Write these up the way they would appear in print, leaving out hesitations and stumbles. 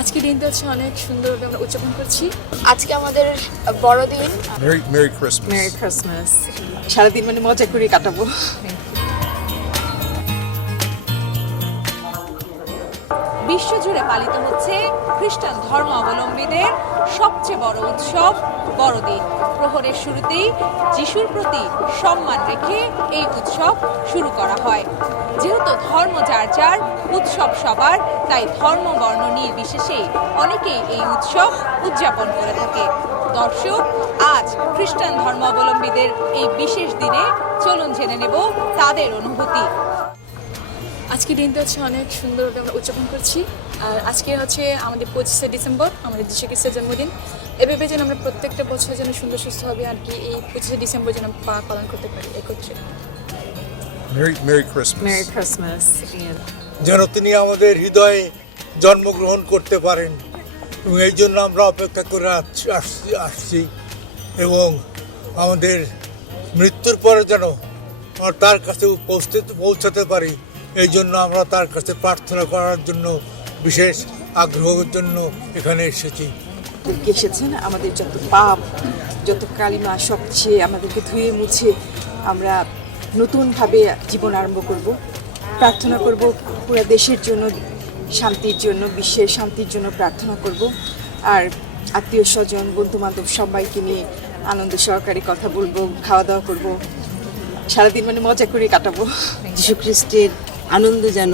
আজকে দিনটা হচ্ছে অনেক সুন্দরভাবে আমরা উদযাপন করছি। আজকে আমাদের বড়দিন। Merry Christmas. Merry Christmas. সারাদিন মানে মজা করে কাটাবো। বিশ্বজুড়ে পালিত হচ্ছে খ্রিস্টান ধর্মাবলম্বীদের সবচেয়ে বড় উৎসব বড়দিন। প্রহরের শুরুতেই যিশুর প্রতি সম্মান রেখে এই উৎসব শুরু করা হয়। যেহেতু ধর্ম যার যার, উৎসব সবার, তাই ধর্ম বর্ণ নির্বিশেষে অনেকেই এই উৎসব উদযাপন করে থাকে। দর্শক, আজ খ্রিস্টান ধর্মাবলম্বীদের এই বিশেষ দিনে চলুন জেনে নেব তাদের অনুভূতি। আজকে দিনটা হচ্ছে অনেক সুন্দরভাবে আমরা উদযাপন করছি। আর আজকে হচ্ছে আমাদের 25শে ডিসেম্বর, আমাদের যীশু খ্রিস্টের জন্মদিন। এভাবে যেন আমরা প্রত্যেকটা বছর যেন সুন্দর সুস্থ হবে আর কি এই 25শে ডিসেম্বর যেন পালন করতে পারি। এই করছে Merry Christmas. Merry Christmas. যেন তিনি আমাদের হৃদয়ে জন্মগ্রহণ করতে পারেন এবং এই জন্য আমরা অপেক্ষা করে আসছি এবং আমাদের মৃত্যুর পরে যেন আমরা তার কাছে পৌঁছাতে পারি, এই জন্য আমরা তার কাছে প্রার্থনা করার জন্য বিশেষ আগ্রহের জন্য এখানে এসেছি। এসেছেন আমাদের যত পাপ, যত কালিমা সবচেয়ে আমাদেরকে ধুয়ে মুছে আমরা নতুনভাবে জীবন আরম্ভ করব। প্রার্থনা করব পুরো দেশের জন্য, শান্তির জন্য, বিশ্বের শান্তির জন্য প্রার্থনা করব। আর আত্মীয় স্বজন, বন্ধু বান্ধব সবাইকে নিয়ে আনন্দ সহকারে কথা বলবো, খাওয়া দাওয়া করব, সারাদিন মানে মজা করে কাটাবো। যীশু খ্রিস্টের আনন্দ যেন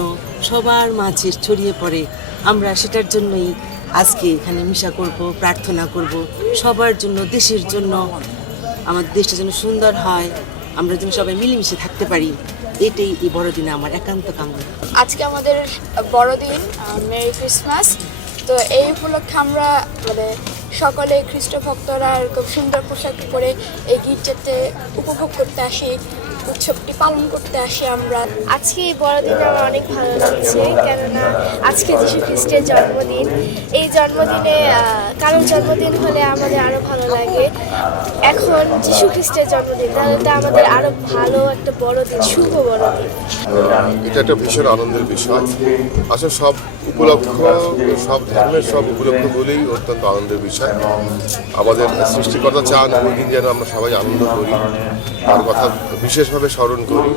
সবার মাঝে ছড়িয়ে পড়ে, আমরা সেটার জন্যই আজকে এখানে মিশা করব, প্রার্থনা করব সবার জন্য, দেশের জন্য, আমাদের দেশটা যেন সুন্দর হয়, আমরা যেন সবাই মিলেমিশে থাকতে পারি। এটাই এই বড়দিনে আমার একান্ত কামনা। আজকে আমাদের বড়দিন, মেরি ক্রিসমাস। তো এই উপলক্ষে আমরা মানে সকলে খ্রিস্ট ভক্তরা এরকম সুন্দর পোশাক পরে এই গির্জাতে উপভোগ করতে আসি, উৎসবটি পালন করতে আসি আমরা। আজকে এই বড়দিনে আমার অনেক ভালো লাগছে, কেননা আজকে যীশু খ্রিস্টের জন্মদিন। এই জন্মদিনে কারোর জন্মদিন হলে আমাদের আরও ভালো লাগে। এখন যীশু খ্রিস্টের জন্মদিন, তাহলে তো আমাদের আরও ভালো একটা বড়দিন, শুভ বড়দিন। এটা একটা ভীষণ আনন্দের বিষয়। আসলে সব উপলক্ষ, সব ধর্মের সব উপলক্ষগুলোই অত্যন্ত আনন্দের বিষয়। আমাদের সৃষ্টিকর্তা চান ওই দিন যেন আমরা সবাই আনন্দ করি, তার কথা বিশেষভাবে স্মরণ করি,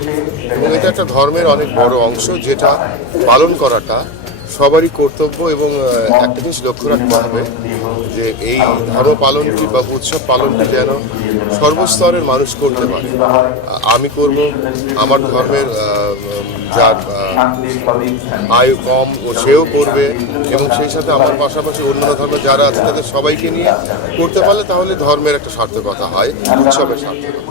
এবং এটা একটা ধর্মের অনেক বড় অংশ, যেটা পালন করাটা সবারই কর্তব্য। এবং একটা জিনিস লক্ষ্য রাখতে হবে যে এই ধর্ম পালনটি বা উৎসব পালনটি যেন সর্বস্তরের মানুষ করতে পারে। আমি করব, আমার ধর্মের যার আয় কম ও সেও করবে, এবং সেই সাথে আমার পাশাপাশি অন্যান্য ধর্ম যারা আছে তাদের সবাইকে নিয়ে করতে পারলে তাহলে ধর্মের একটা সার্থকতা হয়, উৎসবের সার্থকতা।